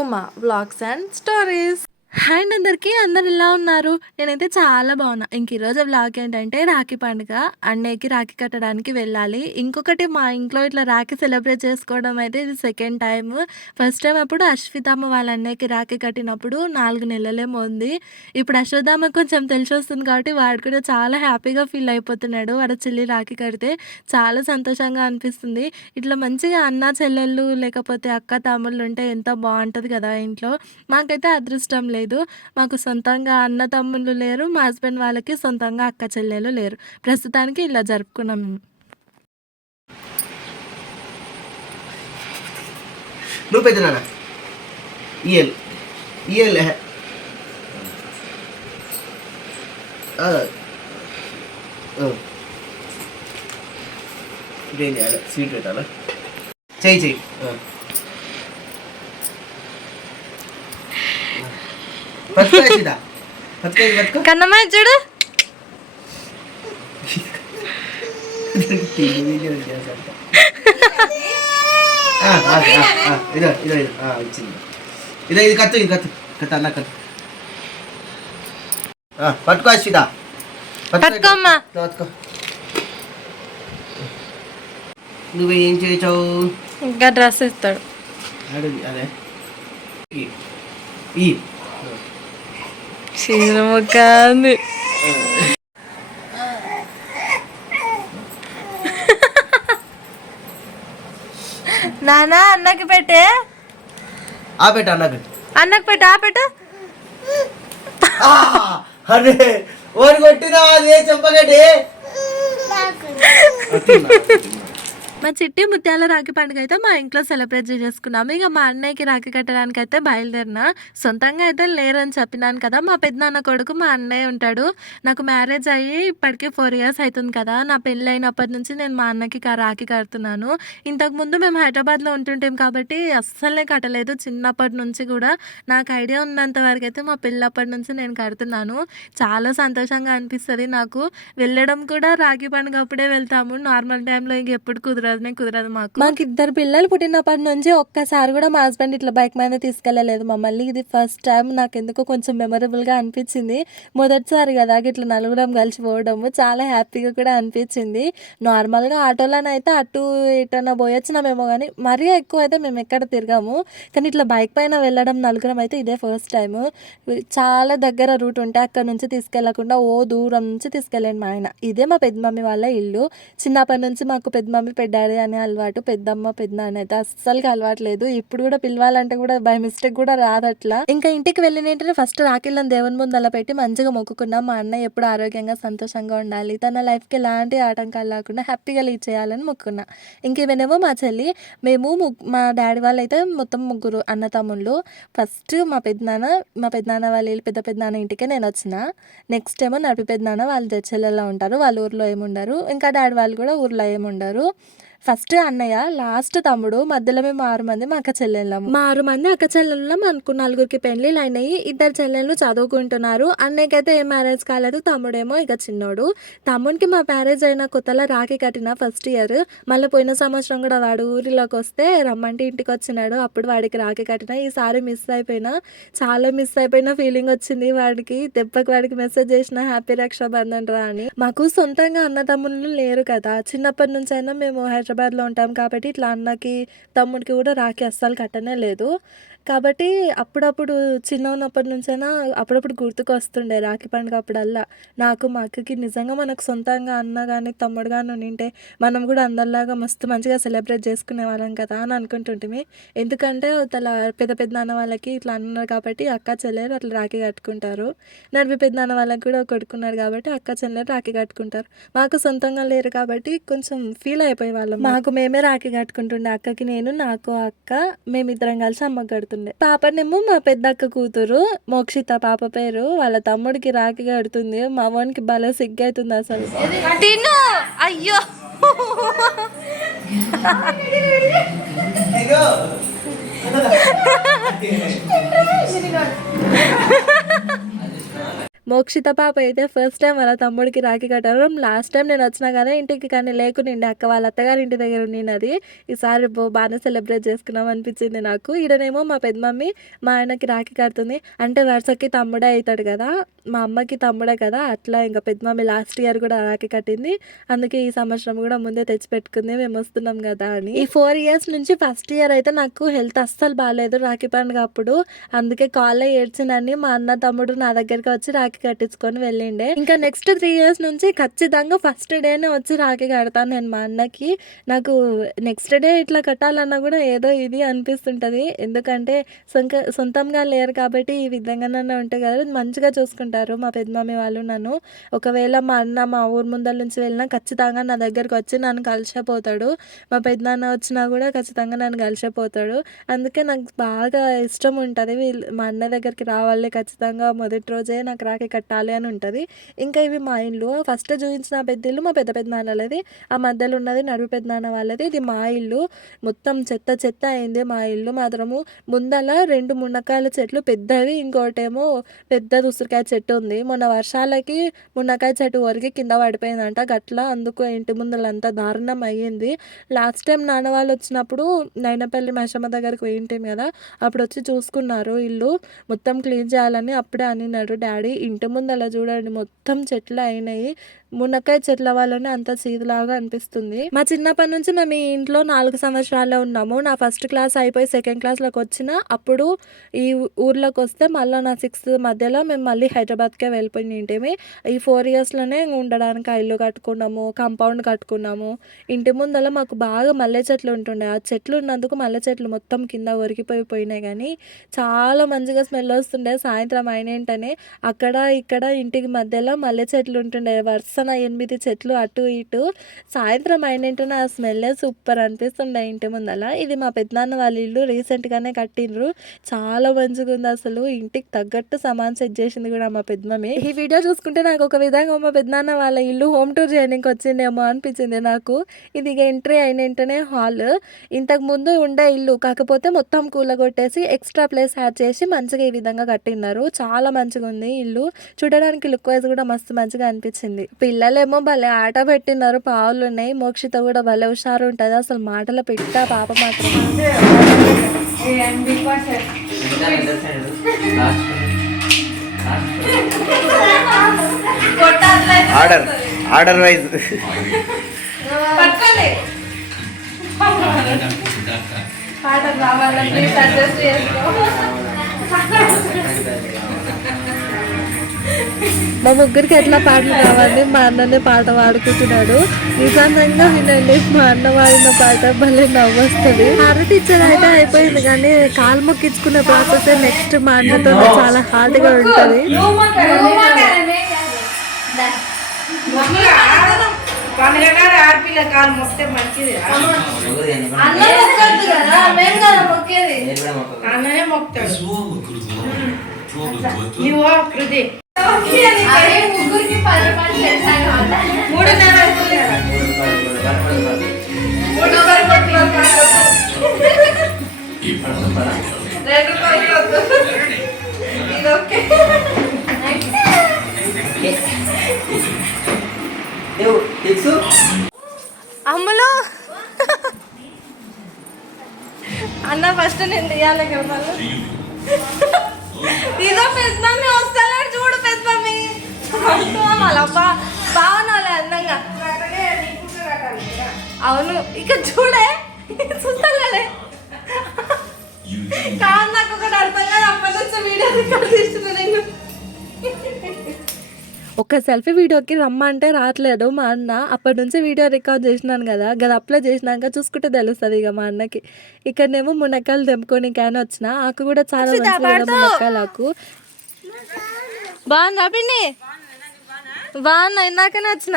Uma vlogs and stories. And అందరు ఇలా ఉన్నారు. నేనైతే చాలా బాగున్నా. ఈరోజు వ్లాగ్ ఏంటంటే రాఖీ పండుగ, అన్నయ్యకి రాఖీ కట్టడానికి వెళ్ళాలి. ఇంకొకటి మా ఇంట్లో ఇట్లా రాఖీ సెలబ్రేట్ చేసుకోవడం అయితే ఇది సెకండ్ టైం. ఫస్ట్ టైం అప్పుడు అశ్వితమ్మ వాళ్ళ అన్నయ్యకి రాఖీ కట్టినప్పుడు 4 నెలలేమో ఉంది. ఇప్పుడు అశ్వత్థామ కొంచెం తెలిసి వస్తుంది కాబట్టి వాడు కూడా చాలా హ్యాపీగా ఫీల్ అయిపోతున్నాడు. వాడు చెల్లి రాఖీ కడితే చాలా సంతోషంగా అనిపిస్తుంది. ఇట్లా మంచిగా అన్న చెల్లెళ్ళు లేకపోతే అక్క తమ్ముళ్ళు ఉంటే ఎంత బాగుంటుంది కదా ఇంట్లో. మాకైతే అదృష్టం లేదు. మాకు సొంతంగా అన్న తమ్ముళ్ళు లేరు. మా హస్బెండ్ వాళ్ళకి సొంతంగా అక్క చెల్లెలు లేరు. ప్రస్తుతానికి ఇలా జరుపుకున్నాం మేము. నువ్వు పెద్ద నాన్న ఇయల్ ఇయల్ ఇదేం చేయాలి? స్వీట్ పెట్టాలా? చెయ్యి కన్నమ్మ చూడు. ఇది కత్తు అన్న కత్తు పట్టుకో అశ్విత, పట్టుకోమ్మా. నువ్వేం చేసావు? ఇంకా డ్రెస్ ఇస్తాడు. అదే చీరముఖాన్ని నానా అన్నకి పెట్టే. అన్నకు పెట్టు పెట్టు. అరే ఓడి కొట్టినా అదే చెప్పగండి. మా చిట్టి ముత్యాల రాఖీ పండుగ అయితే మా ఇంట్లో సెలబ్రేట్ చేసుకున్నాము. ఇక మా అన్నయ్యకి రాఖీ కట్టడానికి అయితే బయలుదేరిన. సొంతంగా అయితే లేరని చెప్పినాను కదా. మా పెద్దనాన్న కొడుకు మా అన్నయ్య ఉంటాడు. నాకు మ్యారేజ్ అయ్యి ఇప్పటికే 4 years అవుతుంది కదా. నా పెళ్ళి అయినప్పటి నుంచి నేను మా అన్నకి రాఖీ కడుతున్నాను. ఇంతకుముందు మేము హైదరాబాద్లో ఉంటుంటాం కాబట్టి అస్సలే కట్టలేదు. చిన్నప్పటి నుంచి కూడా నాకు ఐడియా ఉన్నంత వరకు అయితే మా పెళ్ళప్పటి నుంచి నేను కడుతున్నాను. చాలా సంతోషంగా అనిపిస్తుంది నాకు. వెళ్ళడం కూడా రాఖీ పండుగ అప్పుడే వెళ్తాము. నార్మల్ టైంలో ఇంక ఎప్పుడు కుదరదు మాకు 2 పిల్లలు పుట్టినప్పటి నుంచి ఒక్కసారి కూడా మా హస్బెండ్ ఇట్లా బైక్ మీద తీసుకెళ్ళలేదు మమ్మల్ని. ఇది ఫస్ట్ టైం. నాకు ఎందుకో కొంచెం మెమరబుల్ గా అనిపించింది. మొదటిసారి కదా ఇట్లా నలుగురం కలిసి పోవడము. చాలా హ్యాపీగా కూడా అనిపించింది. నార్మల్ గా ఆటోలోనైతే అటు ఇటన్నా పోయొచ్చినామేమో కానీ మరీ ఎక్కువ అయితే మేము ఎక్కడ తిరగాము. కానీ ఇట్లా బైక్ పైన వెళ్ళడం నలుగురం అయితే ఇదే ఫస్ట్ టైం. చాలా దగ్గర రూట్ ఉంటే అక్కడ నుంచి తీసుకెళ్లకుండా దూరం నుంచి తీసుకెళ్ళండి మా ఆయన. ఇదే మా పెద్ద మమ్మీ వాళ్ళ ఇల్లు. చిన్నప్పటి నుంచి మాకు పెద్ద మమ్మీ పెద్ద డాడీ అనే అలవాటు. పెద్దమ్మ పెద్దనాన్న అయితే అస్సలకి అలవాటు లేదు. ఇప్పుడు కూడా పిలవాలంటే కూడా బై మిస్టేక్ కూడా రాదట్లా. ఇంకా ఇంటికి వెళ్ళిన ఫస్ట్ రాఖీలను దేవుని ముందు అలా పెట్టి మంచిగా మొక్కుకున్నాం. మా అన్నయ్య ఎప్పుడు ఆరోగ్యంగా సంతోషంగా ఉండాలి, తన లైఫ్కి ఎలాంటి ఆటంకాలు లేకుండా హ్యాపీగా లీడ్ చేయాలని మొక్కున్నా. ఇంకేమేమో మా చెల్లి, మేము మా డాడీ వాళ్ళు అయితే మొత్తం 3 అన్న తమ్ముళ్ళు. ఫస్ట్ మా పెద్దనాన్న వాళ్ళు పెద్ద పెద్దనాన్న ఇంటికే నేను వచ్చిన. నెక్స్ట్ ఏమో నడిపి పెద్దనాన్న వాళ్ళు జడ్చెల్లెల్లో ఉంటారు. వాళ్ళ ఊర్లో ఏముండరు. ఇంకా డాడీ వాళ్ళు కూడా ఊర్లో ఏముండరు. ఫస్ట్ అన్నయ్య, లాస్ట్ తమ్ముడు, మధ్యలో మేము 6 మంది మా అక్క చెల్లెళ్ళము. మా 6 మంది అక్క చెల్లెళ్ళం అనుకో. 4కి పెళ్ళిళ్ళు అయినాయి. 2 చెల్లెళ్ళు చదువుకుంటున్నారు. అన్నయ్యకైతే ఏం మ్యారేజ్ కాలేదు. తమ్ముడేమో ఇక చిన్నోడు. తమ్ముడికి మా మ్యారేజ్ అయిన కొత్తలో రాఖీ కట్టిన ఫస్ట్ ఇయర్. మళ్ళీ పోయిన సంవత్సరం కూడా వాడు ఊరిలోకి వస్తే రమ్మంటే ఇంటికి వచ్చినాడు. అప్పుడు వాడికి రాఖీ కట్టిన. ఈసారి చాలా మిస్ అయిపోయిన ఫీలింగ్ వచ్చింది వాడికి. దెబ్బకి వాడికి మెసేజ్ చేసిన హ్యాపీ రక్షాబంధన్ రా అని. మాకు సొంతంగా అన్న తమ్ముళ్ళు లేరు కదా. చిన్నప్పటి నుంచి అయినా మేము హైదరాబాద్లో ఉంటాం కాబట్టి ఇట్లా అన్నకి తమ్ముడికి కూడా రాఖీ అస్సలు కట్టనే లేదు. కాబట్టి అప్పుడప్పుడు చిన్న ఉన్నప్పటి నుంచైనా అప్పుడప్పుడు గుర్తుకు వస్తుండే రాఖీ పండుగ అప్పుడల్లా. నాకు మా అక్కకి నిజంగా మనకు సొంతంగా అన్న కానీ తమ్ముడు కానీ ఉంటే మనం కూడా అందరిలాగా మస్తు మంచిగా సెలబ్రేట్ చేసుకునే వాళ్ళం కదా అని అనుకుంటుంటే. ఎందుకంటే అలా పెద్ద నాన్న వాళ్ళకి ఇట్లా అన్నారు కాబట్టి అక్క చెల్లెలు అట్లా రాఖీ కట్టుకుంటారు. నడిపి పెద్ద నాన్న వాళ్ళకి కూడా కొడుకున్నారు కాబట్టి అక్క చెల్లెలు రాఖీ కట్టుకుంటారు. మాకు సొంతంగా లేరు కాబట్టి కొంచెం ఫీల్ అయిపోయే వాళ్ళం. మాకు మేమే రాఖీ కట్టుకుంటుండే. అక్కకి నేను, నాకు అక్క, మేమిద్దరం కలిసి అమ్మకి కడుతుండే. పాపనేమో మా పెద్ద అక్క కూతురు మోక్షిత పాప పేరు. వాళ్ళ తమ్ముడికి రాఖీ కడుతుంది. మా వానికి భలే సిగ్గైతుంది అసలు. తిను అయ్యో మోక్షిత పాప అయితే ఫస్ట్ టైం వాళ్ళ తమ్ముడికి రాఖీ కట్టడం. లాస్ట్ టైం నేను వచ్చినా కదా ఇంటికి, కానీ లేకునిండి అక్క వాళ్ళ అత్తగారి ఇంటి దగ్గర ఉండినది. ఈసారి బాగానే సెలబ్రేట్ చేసుకున్నాం అనిపించింది నాకు. ఈడనేమో మా పెద్ద మమ్మీ మా ఆయనకి రాఖీ కడుతుంది. అంటే వరుసకి తమ్ముడే అవుతాడు కదా, మా అమ్మకి తమ్ముడే కదా, అట్లా ఇంకా పెద్ద మమ్మీ లాస్ట్ ఇయర్ కూడా రాఖీ కట్టింది. అందుకే ఈ సంవత్సరం కూడా ముందే తెచ్చిపెట్టుకుంది మేము వస్తున్నాం కదా అని. ఈ 4 years నుంచి ఫస్ట్ ఇయర్ అయితే నాకు హెల్త్ అస్సలు బాగాలేదు రాఖీ పండుగ అప్పుడు. అందుకే కాల్లో ఏడ్చినని మా అన్న తమ్ముడు నా దగ్గరికి వచ్చి రాఖీ కట్టించుకొని వెళ్ళిండే. ఇంకా నెక్స్ట్ 3 years నుంచి ఖచ్చితంగా ఫస్ట్ డేనే వచ్చి రాఖీ కడతాను నేను మా అన్నకి. నాకు నెక్స్ట్ డే ఇట్లా కట్టాలన్నా కూడా ఏదో ఇది అనిపిస్తుంటది. ఎందుకంటే సొంతంగా లేరు కాబట్టి ఈ విధంగానే ఉంటాయి కదా, మంచిగా చూసుకుంటారు మా పెద్ద మమ్మీ వాళ్ళు నన్ను. ఒకవేళ మా అన్న మా ఊరు ముందర నుంచి వెళ్ళినా ఖచ్చితంగా నా దగ్గరికి వచ్చి నన్ను కలిసిపోతాడు. మా పెద్దనాన్న వచ్చినా కూడా ఖచ్చితంగా నన్ను కలిసిపోతాడు. అందుకే నాకు బాగా ఇష్టం ఉంటుంది మా అన్న దగ్గరికి రావాలి ఖచ్చితంగా, మొదటి రోజే నాకు రాఖీ కట్టాలి అని ఉంటుంది. ఇంకా ఇవి మా ఇల్లు. ఫస్ట్ చూపించిన పెద్ద ఇల్లు మా పెద్ద నాన్నలది, ఆ మధ్యలో ఉన్నది నడుపు పెద్ద నాన్న వాళ్ళది. ఇది మా ఇల్లు. మొత్తం చెత్త చెత్త అయింది మా ఇల్లు మాత్రము. ముందల 2 మునక్కాయల చెట్లు పెద్దవి, ఇంకోటేమో పెద్ద ఉసిరికాయ చెట్టు ఉంది. మొన్న వర్షాలకి మునక్కాయ చెట్టు ఒరిగి కింద పడిపోయిందంట గట్లా, అందుకు ఇంటి ముందలంతా దారుణం అయ్యింది. లాస్ట్ టైం నాన్న వాళ్ళు వచ్చినప్పుడు నైనపల్లి మషమ్మ దగ్గరికి పోయింటాం కదా, అప్పుడు వచ్చి చూసుకున్నారు ఇల్లు మొత్తం క్లీన్ చేయాలని. అప్పుడే అనినాడు డాడీ, ఇంటి ముందు అలా చూడండి మొత్తం చెట్లు అయినాయి, మునక్కాయ చెట్ల వల్లనే అంత సీదులాగా అనిపిస్తుంది. మా చిన్నప్పటి నుంచి మేము ఈ ఇంట్లో 4 సంవత్సరాలే ఉన్నాము. నా ఫస్ట్ క్లాస్ అయిపోయి సెకండ్ క్లాస్లోకి వచ్చిన అప్పుడు ఈ ఊర్లోకి వస్తే మళ్ళీ నా 6th మధ్యలో మేము మళ్ళీ హైదరాబాద్కే వెళ్ళిపోయి ఇంటిమి. ఈ 4 yearsలోనే ఉండడానికి ఇల్లు కట్టుకున్నాము, కాంపౌండ్ కట్టుకున్నాము. ఇంటి ముందర మాకు బాగా మల్లె చెట్లు ఉంటుండే. ఆ చెట్లు ఉన్నందుకు మల్లె చెట్లు మొత్తం కింద ఒరిగిపోయినాయి, కానీ చాలా మంచిగా స్మెల్ వస్తుండే. సాయంత్రం అయినేంటనే అక్కడ ఇక్కడ ఇంటికి మధ్యలో మల్లె చెట్లు ఉంటుండే, వరుసన 8 చెట్లు అటు ఇటు. సాయంత్రం అయినేంటనే ఆ స్మెల్లే సూపర్ అనిపిస్తుండే ఇంటి ముందల. ఇది మా పెద్దనాన్న వాళ్ళ ఇల్లు, రీసెంట్గానే కట్టిండ్రు. చాలా మంచిగా ఉంది అసలు, ఇంటికి తగ్గట్టు సామాన్ సెట్ చేసింది కూడా మా పెద్దమమ్మి. ఈ వీడియో చూసుకుంటే నాకు ఒక విధంగా మా పెద్దనాన్న వాళ్ళ ఇల్లు హోమ్ టూర్ చేయడానికి వచ్చిందేమో అనిపించింది నాకు. ఇది ఎంట్రీ అయినంటనే హాల్. ఇంతకు ముందు ఉండే ఇల్లు, కాకపోతే మొత్తం కూలగొట్టేసి ఎక్స్ట్రా ప్లేస్ యాడ్ చేసి మంచిగా ఈ విధంగా కట్టినారు. చాలా మంచిగా ఉంది ఇల్లు, చూడడానికి లుక్ వైజ్ కూడా మస్తు మంచిగా అనిపించింది. పిల్లలేమో భలే ఆట పెట్టినారు, పావులు ఉన్నాయి. మోక్షిత కూడా భలే హుషారు ఉంటుంది అసలు, మాటలు పెట్టా పాప మాత్రం. ఆర్డర్ వైజ్ మా ముగ్గురికి ఎట్లా పాటలు కావాలి, మా అన్ననే పాట పాడుకుంటున్నాడు. నిజంగా వినండి, మా అన్న పాడిన పాట భలే నవ్వొస్తుంది. హారతి ఇచ్చేది అయితే అయిపోయింది, కానీ కాలు మొక్కించుకునే ప్రాసెస్ నెక్స్ట్ మా అన్నతో చాలా హార్డ్గా ఉంటుంది. అమ్మలో అన్న ఫస్ట్ నేను తీయాలి కదా. ఇదో పెద్ద మమ్మీ వస్తాను చూడు, పెద్ద మమ్మీ వాళ్ళబ్బా బాగున్నాలే అందంగా. అవును, ఇక చూడే చూస్తాలే కాదు, నాకు ఒకటి అర్థం కాదు. అప్పటి నుంచి వీడియో రికార్డ్ చేస్తున్నా నేను. ఒక సెల్ఫీ వీడియోకి రమ్మంటే రావట్లేదు మా అన్న. అప్పటి నుంచి వీడియో రికార్డ్ చేసినాను కదా, గది అప్లోడ్ చేసినాక చూసుకుంటే తెలుస్తుంది ఇక మా అన్నకి. ఇక్కడనేమో మునక్కాయలు తెంపుకొని కానీ వచ్చిన ఆకు కూడా చాలా మునక్కాయలు ఆకు. బాగుందా పిన్ని? బాగున్నా, ఇందాకనే వచ్చిన.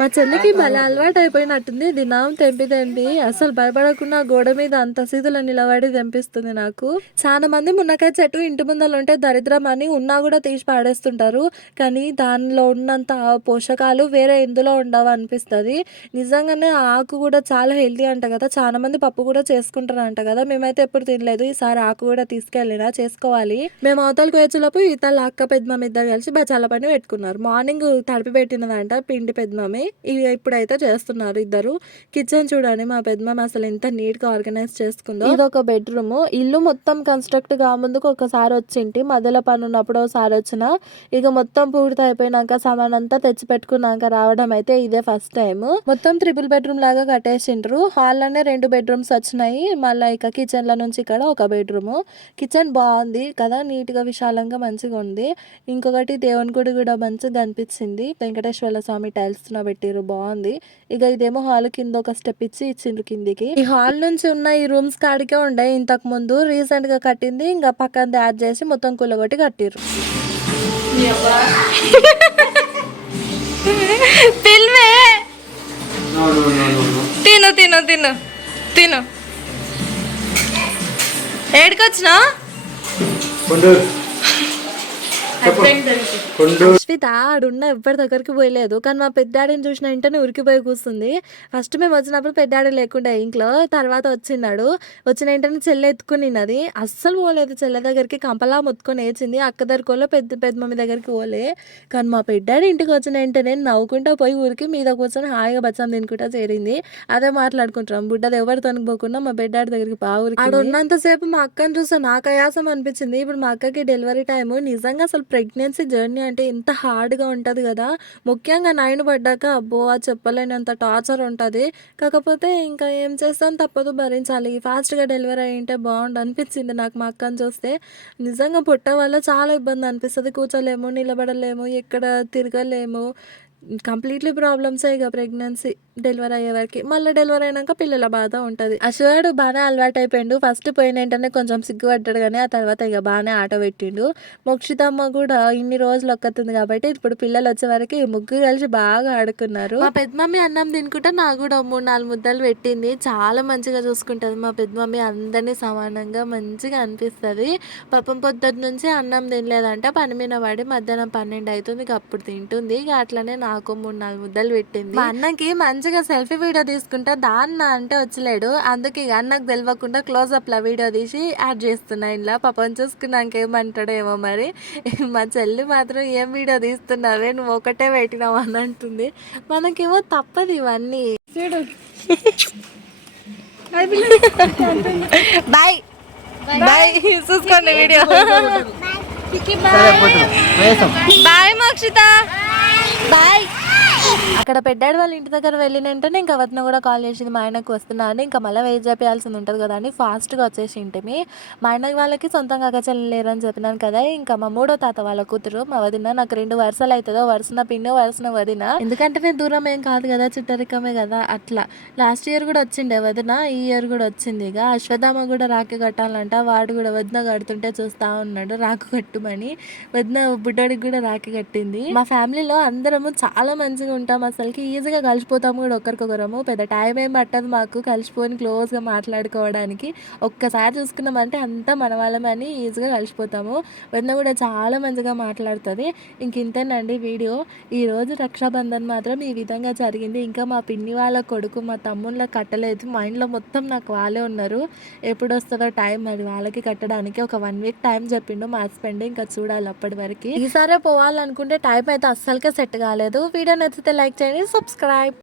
మా చెల్లికి భలే అలవాటు అయిపోయినట్టుంది దినం తెంపి అసలు భయపడకుండా గోడ మీద అంత సీదులో నిలబడి తెంపిస్తుంది నాకు. చాలా మంది మునక్కాయ చెట్టు ఇంటి ముందర ఉంటే దరిద్రం అని ఉన్నా కూడా తీసి పాడేస్తుంటారు, కానీ దానిలో ఉన్నంత పోషకాలు వేరే ఎందులో ఉండవు అనిపిస్తుంది. నిజంగానే ఆ ఆకు కూడా చాలా హెల్తీ అంట కదా, చాలా మంది పప్పు కూడా చేసుకుంటారు అంట కదా. మేమైతే ఎప్పుడు తినలేదు, ఈసారి ఆకు కూడా తీసుకెళ్ళినా చేసుకోవాలి. మేము అవతలకు వేచేలోపు ఇతల అక్క పెద్దమమ్మ ఇద్దరు కలిసి బచాల పని పెట్టుకున్నారు. మార్నింగ్ తడిపి పెట్టినదంట పిండి పెద్దమమ్మి, ఇప్పుడైతే చేస్తున్నారు ఇద్దరు. కిచెన్ చూడండి మా పెద్దమమ్మ అసలు ఎంత నీట్ గా ఆర్గనైజ్ చేసుకుందో. ఇది ఒక బెడ్రూమ్. ఇల్లు మొత్తం కన్స్ట్రక్ట్ గా ముందుకు ఒకసారి వచ్చింటి, మధ్యలో పని ఉన్నప్పుడు ఒకసారి వచ్చిన, ఇక మొత్తం పూర్తి అయిపోయినాక సామాన్ అంతా తెచ్చి పెట్టుకున్నాక రావడం అయితే ఇదే ఫస్ట్ టైం. మొత్తం 3 బెడ్రూమ్ లాగా కట్టేసిండ్రు. హాల్ లోనే 2 బెడ్రూమ్స్ వచ్చినాయి, మళ్ళీ ఇక కిచెన్ లో నుంచి ఇక్కడ ఒక బెడ్రూమ్. కిచెన్ బాగుంది కదా, నీట్ గా విశాలంగా మంచిగా ఉంది. ఇంకొకటి దేవుని గుడి కూడా మంచిగా అనిపించింది, వెంకటేశ్వర స్వామి టైల్స్ తో పెట్టిరు, బాగుంది. ఇక ఇదేమో హాల్ కింద ఒక స్టెప్ ఇచ్చి ఇచ్చిండ్రు కిందికి. ఈ హాల్ నుంచి ఉన్న ఈ రూమ్స్ కాడికే ఉండే ఇంతకు ముందు, రీసెంట్ గా కట్టింది ఇంకా పక్కన యాడ్ చేసి మొత్తం కూలగొట్టి కట్టిరు. తిను తిను తిను తిను. ఏడుకొచ్చినా అశ్విత ఆడున్న ఎవరి దగ్గరికి పోయలేదు, కానీ మా పెద్దాడిని చూసిన వెంటనే ఉరికిపోయి కూర్చుంది. ఫస్ట్ మేము వచ్చినప్పుడు పెద్దాడి లేకుండే ఇంట్లో, తర్వాత వచ్చినాడు. వచ్చిన వెంటనే చెల్లె ఎత్తుకునిన్నది, అస్సలు పోలేదు చెల్లె దగ్గరికి, కంపలా మొత్తుకొని ఏచింది. అక్క దగ్గరకోలో పెద్ద మమ్మీ దగ్గరికి పోలే. కానీ మా పెద్దాడి ఇంటికి వచ్చిన వెంటనే నవ్వుకుంటా పోయి ఊరికి మీద కూర్చొని హాయిగా బచ్చం తినుకుంటా చేరింది. అదే మాట్లాడుకుంటాం, బుడ్డది ఎవరు తనుకోకుండా మా పెద్దాడి దగ్గరికి ఊరికి. ఆడ ఉన్నంతసేపు మా అక్కని చూస్తే నాకు ఆయాసం అనిపించింది. ఇప్పుడు మా అక్కకి డెలివరీ టైము. నిజంగా అసలు ప్రెగ్నెన్సీ జర్నీ అంటే ఎంత హార్డ్గా ఉంటుంది కదా, ముఖ్యంగా 9 పడ్డాక అబ్బో ఆ చెప్పలేనంత టార్చర్ ఉంటుంది. కాకపోతే ఇంకా ఏం చేస్తాను, తప్పదు, భరించాలి. ఫాస్ట్గా డెలివరీ అయ్యింటే బాగుండు అనిపించింది నాకు మా అక్కని చూస్తే. నిజంగా పుట్ట వల్ల చాలా ఇబ్బంది అనిపిస్తుంది, కూర్చోలేము, నిలబడలేము, ఎక్కడ తిరగలేము, కంప్లీట్లీ ప్రాబ్లమ్సే ఇక ప్రెగ్నెన్సీ డెలివరీ అయ్యే వరకు. మళ్ళీ డెలివరీ అయినాక పిల్లల బాధ ఉంటుంది. అశ్వాడు బాగానే అలవాటు అయిపోయిండు. ఫస్ట్ పోయిన వెంటనే కొంచెం సిగ్గుపడ్డాడు, కానీ ఆ తర్వాత ఇక బాగానే ఆట పెట్టిండు. మోక్షితమ్మ కూడా ఇన్ని రోజులు ఒక్కతుంది కాబట్టి ఇప్పుడు పిల్లలు వచ్చే వరకు ముగ్గురు కలిసి బాగా ఆడుకున్నారు. మా పెద్ద మమ్మీ అన్నం తినుకుంటే నాకు కూడా 3-4 ముద్దలు పెట్టింది. చాలా మంచిగా చూసుకుంటుంది మా పెద్ద మమ్మీ, అందరినీ సమానంగా మంచిగా అనిపిస్తుంది. పాపం పొద్దుటి నుంచి అన్నం తినలేదంట, పని మీద పడి మధ్యాహ్నం 12 అవుతుంది, ఇక అప్పుడు తింటుంది. ఇక అట్లనే నాకు 3-4 ముద్దలు పెట్టింది. మా అన్నకి మంచిగా సెల్ఫీ వీడియో తీసుకుంటే దాన్న అంటే వచ్చలేడు, అందుకే ఇక అన్నకు తెలియకుండా క్లోజ్అప్ లా వీడియో తీసి యాడ్ చేస్తున్నా ఇలా. పాపం చూసుకున్నాక ఏమంటాడో ఏమో మరి. మా చెల్లి మాత్రం ఏం వీడియో తీస్తున్నావే నువ్వు ఒకటే పెట్టినావు అని అంటుంది. మనకేమో తప్పదు ఇవన్నీ. బాయ్ బాయ్, చూసుకోండి వీడియో. Bye Mokshita, bye. అక్కడ పెద్దాడు వాళ్ళ ఇంటి దగ్గర వెళ్ళిన వెంటనే ఇంకా వదిన కూడా కాల్ చేసింది, మా ఆయనకు వస్తున్నా అని. ఇంకా మళ్ళీ వెయిట్ చేయాల్సింది ఉంటుంది కదా అని ఫాస్ట్గా వచ్చేసి ఇంటిమి. మా ఆయన వాళ్ళకి సొంతంగా అక్కచెల్లి లేరని చెప్పినాను కదా, ఇంకా మా 3వ తాత వాళ్ళ కూతురు మా వదిన. నాకు 2 వరుసలు అవుతుందో, వరుసన పిన్నో వరుసన వదిన, ఎందుకంటే నేను దూరం ఏం కాదు కదా, చుట్టరికమే కదా. అట్లా లాస్ట్ ఇయర్ కూడా వచ్చిండే వదిన, ఈ ఇయర్ కూడా వచ్చింది. ఇక అశ్వత్థామ కూడా రాఖీ కట్టాలంట, వాడు కూడా వదిన కడుతుంటే చూస్తా ఉన్నాడు రాఖీ కట్టుమని. వదిన బుడ్డోడికి కూడా రాఖీ కట్టింది. మా ఫ్యామిలీలో అందరము చాలా మంచిగా ఉంటాం, అసలుకి ఈజీగా కలిసిపోతాము కూడా ఒకరికొకరము. పెద్ద టైం ఏం పట్టదు మాకు కలిసిపోయి క్లోజ్గా మాట్లాడుకోవడానికి. ఒక్కసారి చూసుకున్నామంటే అంతా మన వాళ్ళమని ఈజీగా కలిసిపోతాము. వదిన కూడా చాలా మంచిగా మాట్లాడుతుంది. ఇంక ఇంతేనండి వీడియో. ఈరోజు రక్షాబంధన్ మాత్రం ఈ విధంగా జరిగింది. ఇంకా మా పిన్ని వాళ్ళ కొడుకు మా తమ్ముళ్ళ కట్టలేదు, మైండ్లో మొత్తం నాకు వాళ్ళే ఉన్నారు. ఎప్పుడు వస్తుందో టైం మరి వాళ్ళకి కట్టడానికి. ఒక 1 వీక్ టైం చెప్పిండు మా హస్బెండ్, ఇంకా చూడాలి అప్పటి వరకు. ఈసారే పోవాలనుకుంటే టైం అయితే అస్సలకే సెట్ కాలేదు. వీడియో నచ్చితే లైక్ చేయండి, సబ్స్క్రైబ్.